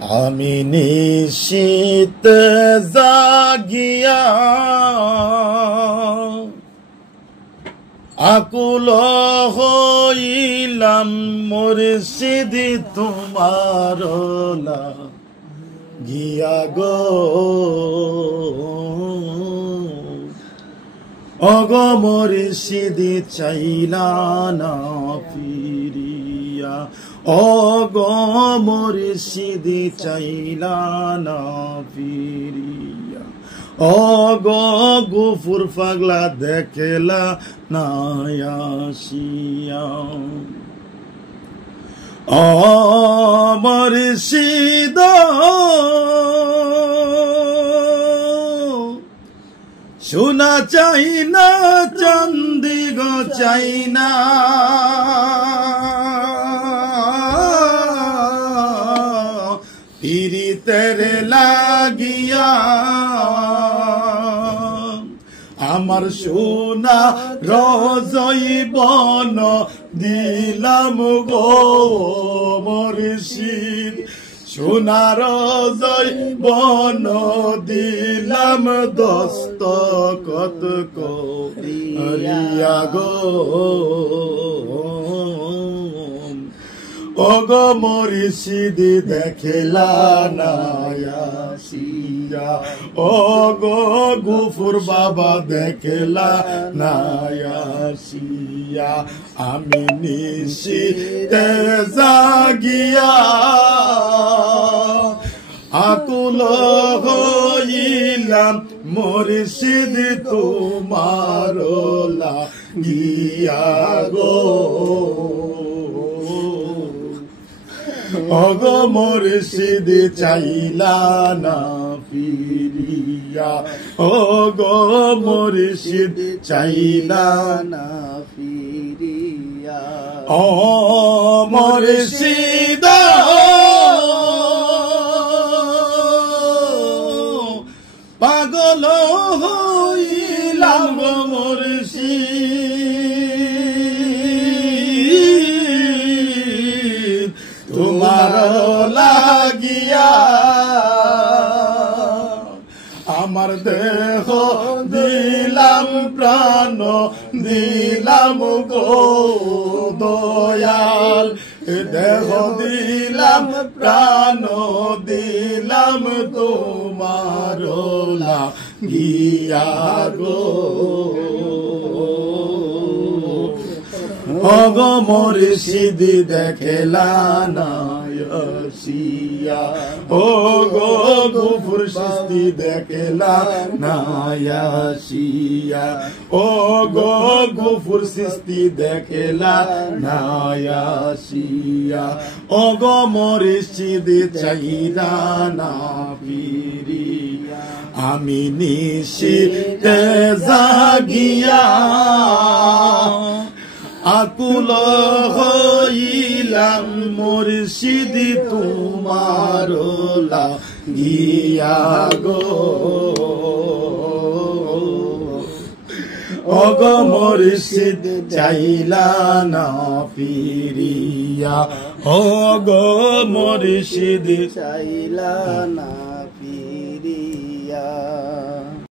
আমি নিশীতে জাগিয়া আকুল হইলাম মুর্শিদ তোমার লাগিয়া গো অগো মুর্শিদ চাইলা না ফিরিয়া অগো মুর্শিদ চাইলা না ফিরিয়া অগো গুফুর পাগলা দেখলা না আসিয়া ও মুর্শিদ সোনা চাই না চাঁদি গো চাই না পীড়িতের লাগিয়া আমার সোনা রজইবন দিলাম গো মুর্শিদ সোনার জৈবন দিলাম দস্তখত করিয়া গো ওগো মুর্শিদ দেখলা না আসিয়া ওগো গুফুর বাবা দেখলা না আসিয়া আমি নিশীতে জাগিয়া আকুল হইলাম মুর্শিদ তোমার লাগিয়া গো ওগো মুর্শিদ চাইলা না ফিরিয়া ওগো মুর্শিদ চাইলা না ফিরিয়া ও মুর্শিদ পাগল হইলাম মুর্শিদ তোমার লাগিয়া আমার দেহ দিলাম প্রাণ দিলাম গো দয়াল দেহ দিলাম প্রাণ দিলাম তোমার লাগিয়া গো ওগো মুর্শিদ দেখলা না আসিয়া ওগো গুফুর সিস্তি দেখলা না আসিয়া ওগো গুফুর সিস্তি দেখলা না আসিয়া ওগো মুর্শিদ চাইলা না ফিরিয়া আমি নিশীতে জাগিয়া আকুল হইলাম মুর্শিদ তোমার লাগিয়া গো ওগো মুর্শিদ চাইলা না ফিরিয়া ওগো মুর্শিদ চাইলা না